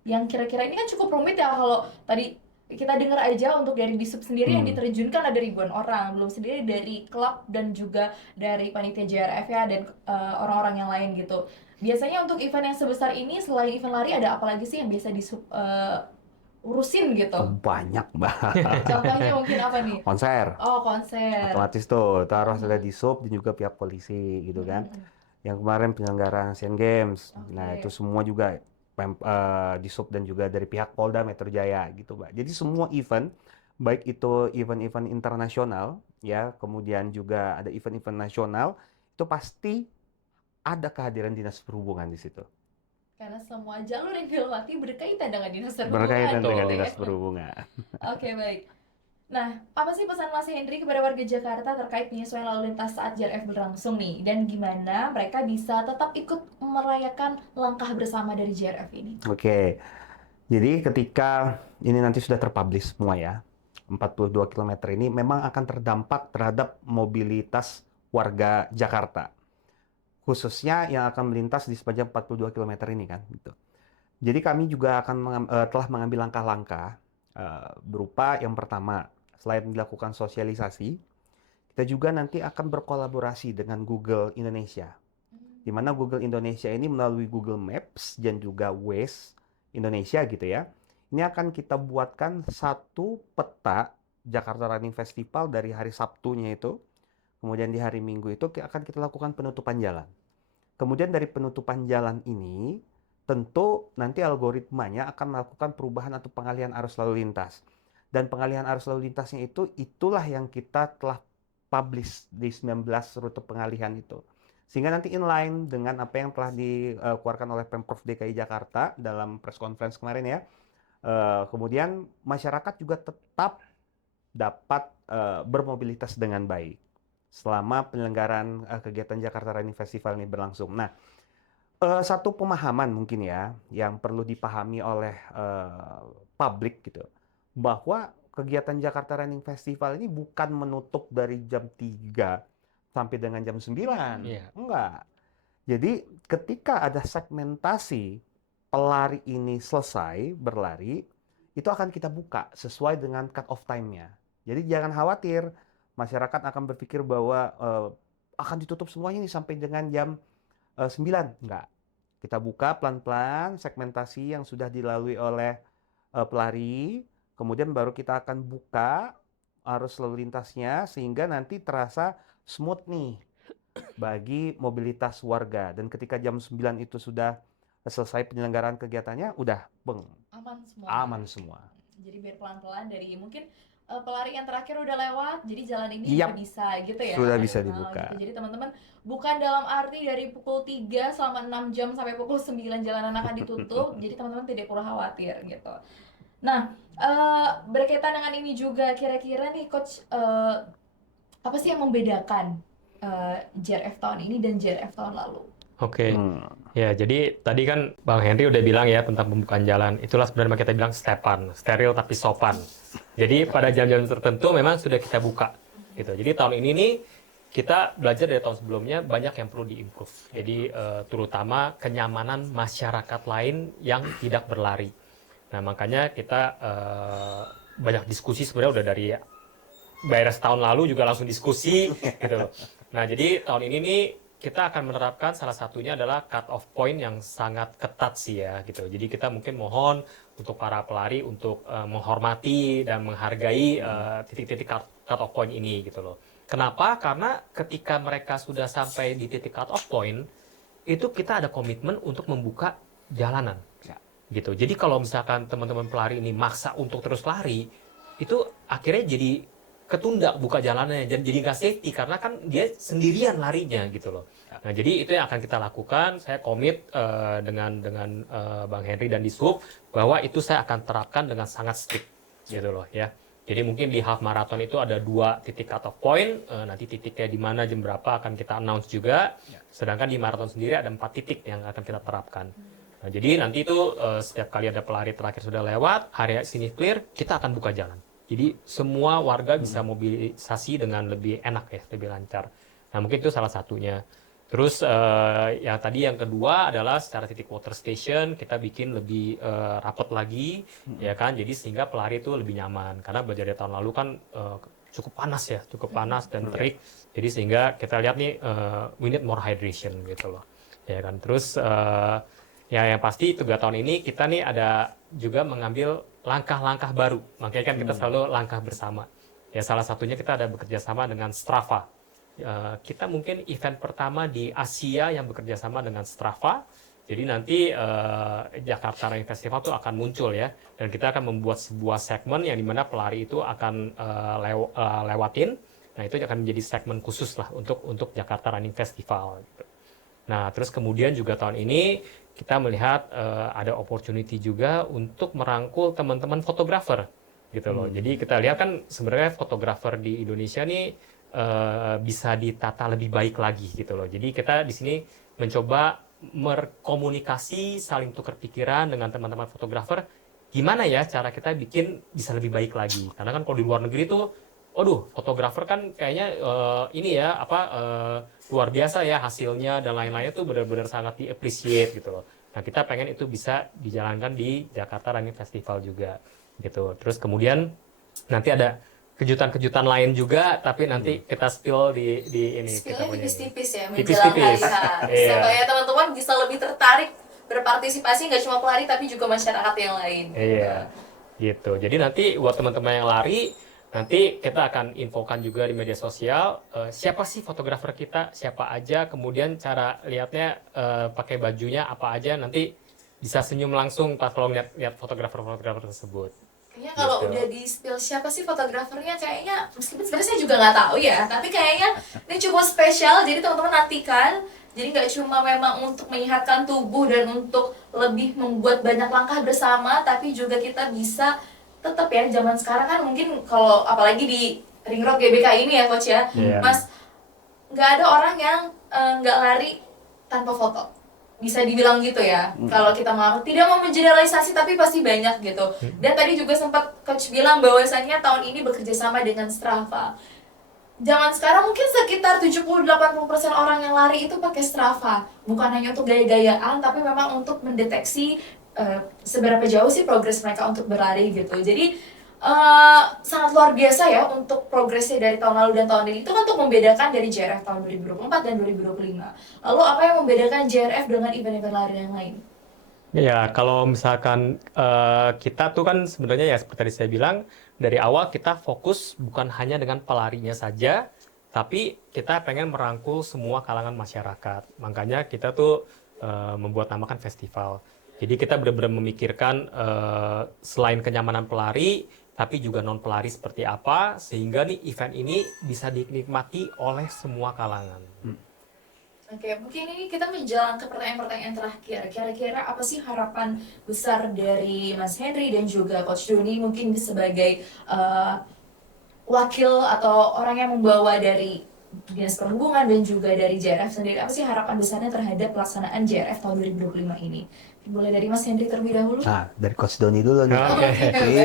Yang kira-kira ini kan cukup rumit ya, kalau tadi kita dengar aja untuk dari Disub sendiri yang diterjunkan ada ribuan orang, belum sendiri dari klub dan juga dari panitia JRF ya dan orang-orang yang lain gitu. Biasanya untuk event yang sebesar ini selain event lari ada apa lagi sih yang biasa Disub urusin gitu? Banyak, Mbak. Contohnya mungkin apa nih? Konser. Oh, konser. Otomatis tuh, itu harus ada di sub dan juga pihak polisi gitu kan. Yang kemarin penyelenggaraan Asian Games. Nah, itu semua juga di sub dan juga dari pihak Polda Metro Jaya gitu, Mbak. Jadi semua event, baik itu event-event internasional ya, kemudian juga ada event-event nasional, itu pasti ada kehadiran Dinas Perhubungan di situ. Karena semua jalur yang dilewati berkaitan dengan Dinas Perhubungan. Berkaitan dengan gitu Dinas ya. Perhubungan. Oke, baik. Nah, apa sih pesan Mas Henry kepada warga Jakarta terkait penyesuaian lalu lintas saat JRF berlangsung nih? Dan gimana mereka bisa tetap ikut merayakan langkah bersama dari JRF ini? Oke. Jadi ketika ini nanti sudah terpublish semua ya, 42 km ini memang akan terdampak terhadap mobilitas warga Jakarta. Khususnya yang akan melintas di sepanjang 42 km ini kan. Gitu. Jadi kami juga akan telah mengambil langkah-langkah berupa yang pertama, selain dilakukan sosialisasi, kita juga nanti akan berkolaborasi dengan Google Indonesia. Di mana Google Indonesia ini melalui Google Maps dan juga Waze Indonesia gitu ya. Ini akan kita buatkan satu peta Jakarta Running Festival dari hari Sabtunya itu, kemudian di hari Minggu itu akan kita lakukan penutupan jalan. Kemudian dari penutupan jalan ini, tentu nanti algoritmanya akan melakukan perubahan atau pengalihan arus lalu lintas. Dan pengalihan arus lalu lintasnya itulah yang kita telah publish di 19 rute pengalihan itu. Sehingga nanti inline dengan apa yang telah dikeluarkan oleh Pemprov DKI Jakarta dalam press conference kemarin ya. Kemudian masyarakat juga tetap dapat bermobilitas dengan baik selama penyelenggaraan kegiatan Jakarta Running Festival ini berlangsung. Nah, satu pemahaman mungkin ya yang perlu dipahami oleh publik gitu, bahwa kegiatan Jakarta Running Festival ini bukan menutup dari jam 3 sampai dengan jam 9. Iya. Enggak. Jadi ketika ada segmentasi pelari ini selesai berlari, itu akan kita buka sesuai dengan cut off time-nya. Jadi jangan khawatir, masyarakat akan berpikir bahwa akan ditutup semuanya nih sampai dengan jam 9. Enggak. Kita buka pelan-pelan segmentasi yang sudah dilalui oleh pelari, kemudian baru kita akan buka arus lalu lintasnya sehingga nanti terasa smooth nih bagi mobilitas warga. Dan ketika jam 9 itu sudah selesai penyelenggaraan kegiatannya, udah aman semua. Jadi biar pelan-pelan dari mungkin pelari yang terakhir udah lewat, jadi jalan ini Yap. udah bisa gitu ya. Sudah bisa Nah, dibuka. gitu. Jadi teman-teman bukan dalam arti dari pukul 3 selama 6 jam sampai pukul 9 jalanan akan ditutup. Jadi teman-teman tidak perlu khawatir gitu. Nah, berkaitan dengan ini juga kira-kira nih Coach, apa sih yang membedakan JRF tahun ini dan JRF tahun lalu? Oke. Ya, jadi tadi kan Bang Henry udah bilang ya tentang pembukaan jalan. Itulah sebenarnya kita bilang stepan, steril tapi sopan. Jadi pada jam-jam tertentu memang sudah kita buka gitu. Jadi tahun ini nih kita belajar dari tahun sebelumnya banyak yang perlu diimprove. Jadi terutama kenyamanan masyarakat lain yang tidak berlari. Nah, makanya kita banyak diskusi sebenarnya udah dari beres tahun lalu juga langsung diskusi gitu loh. Nah, jadi tahun ini nih kita akan menerapkan salah satunya adalah cut off point yang sangat ketat sih ya gitu. Jadi kita mungkin mohon untuk para pelari untuk menghormati dan menghargai titik-titik cut off point ini gitu loh. Kenapa? Karena ketika mereka sudah sampai di titik cut off point, itu kita ada komitmen untuk membuka jalanan. Ya. Gitu. Jadi kalau misalkan teman-teman pelari ini maksa untuk terus lari, itu akhirnya jadi ketunda buka jalannya, jadi nggak safety karena kan dia sendirian larinya gitu loh. Nah, jadi itu yang akan kita lakukan. Saya komit dengan Bang Henry dan Dishub bahwa itu saya akan terapkan dengan sangat strict gitu loh ya. Jadi mungkin di half marathon itu ada 2 titik cut off point, nanti titiknya di mana jam berapa akan kita announce juga. Sedangkan di marathon sendiri ada 4 titik yang akan kita terapkan. Nah, jadi nanti itu setiap kali ada pelari terakhir sudah lewat, area sini clear, kita akan buka jalan. Jadi semua warga bisa mobilisasi dengan lebih enak ya, lebih lancar. Nah, mungkin itu salah satunya. Terus yang kedua adalah secara titik water station kita bikin lebih rapat lagi, ya kan? Jadi sehingga pelari itu lebih nyaman. Karena belajar dari tahun lalu kan cukup panas dan terik. Jadi sehingga kita lihat nih we need more hydration gitu loh, ya kan? Terus ya yang pasti 3 tahun ini kita nih ada juga mengambil langkah-langkah baru. Makanya kan kita selalu langkah bersama. Ya salah satunya kita ada bekerja sama dengan Strava. Kita mungkin event pertama di Asia yang bekerja sama dengan Strava. Jadi nanti Jakarta Running Festival itu akan muncul ya. Dan kita akan membuat sebuah segmen yang dimana pelari itu akan lewatin. Nah itu akan menjadi segmen khusus lah untuk Jakarta Running Festival. Nah terus kemudian juga tahun ini kita melihat ada opportunity juga untuk merangkul teman-teman fotografer gitu loh. Jadi kita lihat kan sebenarnya fotografer di Indonesia nih bisa ditata lebih baik lagi gitu loh. Jadi kita di sini mencoba berkomunikasi, saling tukar pikiran dengan teman-teman fotografer. Gimana ya cara kita bikin bisa lebih baik lagi? Karena kan kalau di luar negeri tuh, aduh, fotografer kan kayaknya ini ya luar biasa ya hasilnya dan lain-lainnya tuh benar-benar sangat di-appreciate gitu loh. Nah kita pengen itu bisa dijalankan di Jakarta Running Festival juga gitu. Terus kemudian nanti ada kejutan-kejutan lain juga, tapi nanti kita spill di ini. Spillnya tipis-tipis ya, Tipis-tipis. menjelang hari H. Iya. Supaya teman-teman bisa lebih tertarik berpartisipasi, nggak cuma pelari tapi juga masyarakat yang lain. Iya, gitu. Jadi nanti buat teman-teman yang lari, Nanti kita akan infokan juga di media sosial siapa sih fotografer kita, siapa aja, kemudian cara lihatnya pakai bajunya apa aja, nanti bisa senyum langsung pas kalau lihat fotografer-fotografer tersebut. Kayaknya kalau Gitu. udah di spill siapa sih fotografernya, kayaknya meskipun sebenarnya saya juga nggak tahu ya, tapi kayaknya ini cukup spesial, jadi teman-teman nantikan. Jadi nggak cuma memang untuk menyehatkan tubuh dan untuk lebih membuat banyak langkah bersama, tapi juga kita bisa tetap ya, zaman sekarang kan mungkin kalau apalagi di Ring Road GBK ini ya Coach ya, Iya. Mas, nggak ada orang yang nggak lari tanpa foto, bisa dibilang gitu ya. Kalau kita mau tidak mau mengeneralisasi, tapi pasti banyak gitu. Dan tadi juga sempat Coach bilang bahwasannya tahun ini bekerja sama dengan Strava. Zaman sekarang mungkin sekitar 70-80% orang yang lari itu pakai Strava, bukan hanya untuk gaya-gayaan, tapi memang untuk mendeteksi seberapa jauh sih progres mereka untuk berlari gitu. Jadi sangat luar biasa ya untuk progresnya dari tahun lalu dan tahun ini. Itu kan untuk membedakan dari JRF tahun 2024 dan 2025. Lalu apa yang membedakan JRF dengan event-event lari yang lain? Ya, kalau misalkan kita tuh kan sebenarnya ya seperti tadi saya bilang, dari awal kita fokus bukan hanya dengan pelarinya saja, tapi kita pengen merangkul semua kalangan masyarakat. Makanya kita tuh membuat namakan festival. Jadi kita benar-benar memikirkan selain kenyamanan pelari, tapi juga non pelari seperti apa, sehingga nih event ini bisa dinikmati oleh semua kalangan. Oke, mungkin ini kita menjalan ke pertanyaan-pertanyaan terakhir. Kira-kira apa sih harapan besar dari Mas Henry dan juga Coach Doni mungkin sebagai wakil atau orang yang membawa dari Dinas Perhubungan dan juga dari JRF sendiri, apa sih harapan besarnya terhadap pelaksanaan JRF tahun 2025 ini? Boleh dari Mas Henry terlebih dahulu? Nah, dari Coach Doni dulu nih. Oke.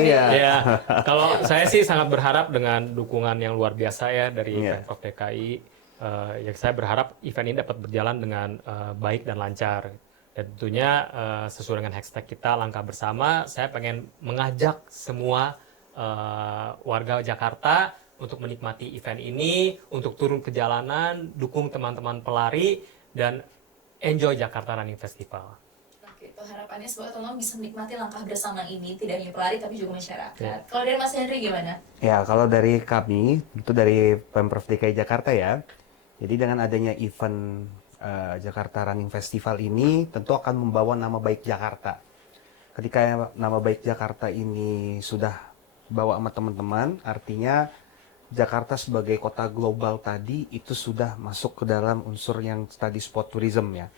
Iya. Ya, kalau saya sih sangat berharap dengan dukungan yang luar biasa ya dari Iya. Pemprov DKI. Ya saya berharap event ini dapat berjalan dengan baik dan lancar. Dan tentunya sesuai dengan hashtag kita Langkah Bersama, saya pengen mengajak semua warga Jakarta untuk menikmati event ini, untuk turun ke jalanan, dukung teman-teman pelari, dan enjoy Jakarta Running Festival. Oke, itu harapannya semoga teman-teman bisa menikmati langkah bersama ini, tidak hanya pelari tapi juga masyarakat. Ya. Kalau dari Mas Henry gimana? Ya, kalau dari kami, itu dari Pemprov DKI Jakarta ya. Jadi dengan adanya event Jakarta Running Festival ini tentu akan membawa nama baik Jakarta. Ketika nama baik Jakarta ini sudah bawa sama teman-teman, artinya Jakarta sebagai kota global tadi itu sudah masuk ke dalam unsur yang tadi sport tourism ya.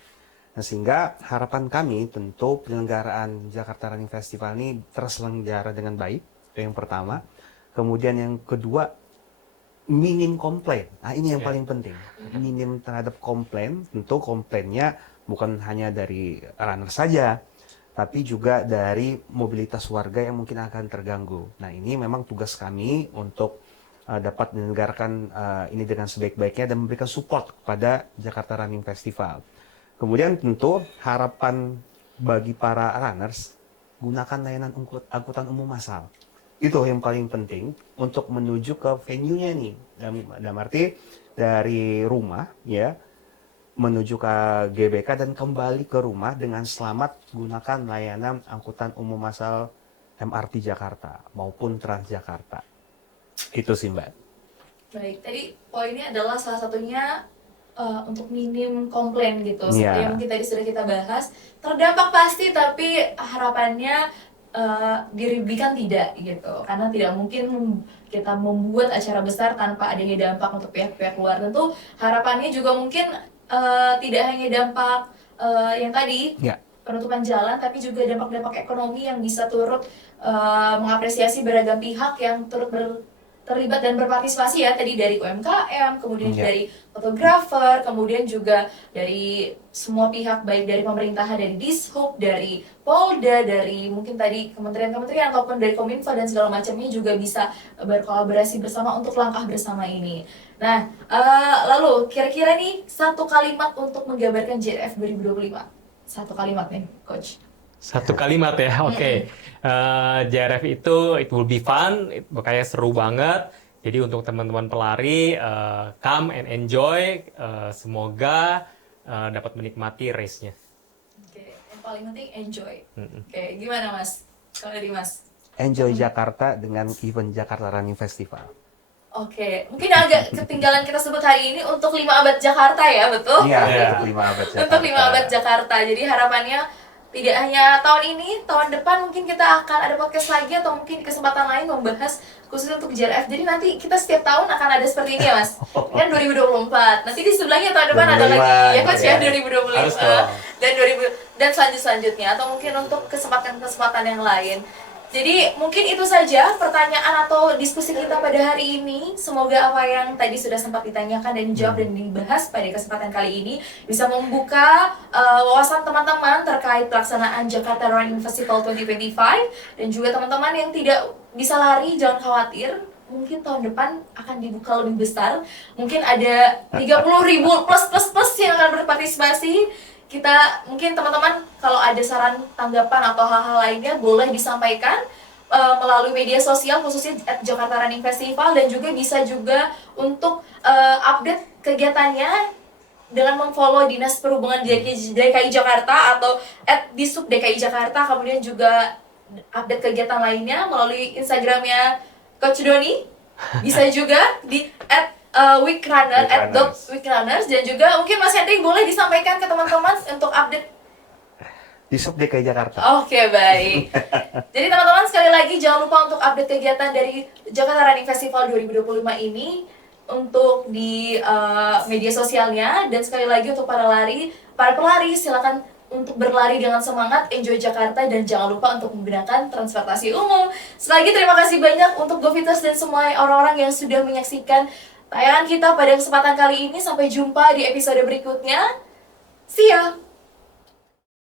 Nah, sehingga harapan kami tentu penyelenggaraan Jakarta Running Festival ini terselenggara dengan baik, itu yang pertama. Kemudian yang kedua, minim komplain. Nah, ini yang paling penting. Minim terhadap komplain, tentu komplainnya bukan hanya dari runner saja, tapi juga dari mobilitas warga yang mungkin akan terganggu. Nah, ini memang tugas kami untuk dapat menyelenggarakan ini dengan sebaik-baiknya dan memberikan support kepada Jakarta Running Festival. Kemudian tentu harapan bagi para runners, gunakan layanan angkutan umum massal. Itu yang paling penting untuk menuju ke venue-nya nih. Dalam arti dari rumah ya menuju ke GBK dan kembali ke rumah dengan selamat gunakan layanan angkutan umum massal MRT Jakarta maupun Transjakarta. Itu sih Mbak. Baik, tadi poinnya adalah salah satunya untuk minim komplain gitu. Seperti Iya. yang mungkin tadi sudah kita bahas, terdampak pasti, tapi harapannya dirugikan tidak gitu. Karena tidak mungkin kita membuat acara besar tanpa adanya dampak untuk pihak-pihak luar. Tentu harapannya juga mungkin tidak hanya dampak yang tadi Ya. penutupan jalan, tapi juga dampak-dampak ekonomi yang bisa turut mengapresiasi beragam pihak yang turut terlibat dan berpartisipasi ya, tadi dari UMKM, kemudian Ya. dari fotografer, kemudian juga dari semua pihak, baik dari pemerintahan, dari Dishub, dari Polda, dari mungkin tadi kementerian-kementerian ataupun dari Kominfo dan segala macamnya juga bisa berkolaborasi bersama untuk langkah bersama ini. Nah, lalu kira-kira nih satu kalimat untuk menggambarkan JRF 2025. Satu kalimat nih, Coach. Satu kalimat ya, oke. JRF itu it will be fun, kayak seru banget. Jadi untuk teman-teman pelari, come and enjoy. Semoga dapat menikmati race-nya. Oke, yang paling penting enjoy. Oke, gimana Mas? Kalau dari Mas? Enjoy Jakarta dengan event Jakarta Running Festival. Oke, mungkin agak ketinggalan kita sebut hari ini untuk 5 abad Jakarta ya, betul? Iya, Iya. untuk 5 abad Jakarta. Untuk 5 abad Jakarta. Jadi harapannya tidak hanya tahun ini, tahun depan mungkin kita akan ada podcast lagi atau mungkin di kesempatan lain membahas khusus untuk JRF. Jadi nanti kita setiap tahun akan ada seperti ini ya Mas. Kan 2024. Nanti di sebelahnya tahun depan ada lagi ya Coach ya, 2025 Harus dong. dan dan selanjutnya atau mungkin untuk kesempatan-kesempatan yang lain. Jadi mungkin itu saja pertanyaan atau diskusi kita pada hari ini. Semoga apa yang tadi sudah sempat ditanyakan dan dijawab dan dibahas pada kesempatan kali ini bisa membuka wawasan teman-teman terkait pelaksanaan Jakarta Running Festival 2025. Dan juga teman-teman yang tidak bisa lari, jangan khawatir. Mungkin tahun depan akan dibuka lebih besar. Mungkin ada 30.000 plus yang akan berpartisipasi. Kita mungkin teman-teman kalau ada saran, tanggapan atau hal-hal lainnya boleh disampaikan melalui media sosial khususnya Jakarta Running Festival, dan juga bisa juga untuk update kegiatannya dengan memfollow Dinas Perhubungan DKI Jakarta atau @disub DKI Jakarta, kemudian juga update kegiatan lainnya melalui Instagramnya Coach Doni, bisa juga di @weekrunner @weekrunners, dan juga mungkin Mas Hendrik boleh disampaikan ke teman-teman untuk update. Disub DKI Jakarta. Oke, baik. Jadi teman-teman sekali lagi jangan lupa untuk update kegiatan dari Jakarta Running Festival 2025 ini untuk di media sosialnya, dan sekali lagi untuk para pelari silakan untuk berlari dengan semangat, enjoy Jakarta, dan jangan lupa untuk menggunakan transportasi umum. Sekali lagi terima kasih banyak untuk GoFiters dan semua orang-orang yang sudah menyaksikan tayangan kita pada kesempatan kali ini. Sampai jumpa di episode berikutnya. See ya!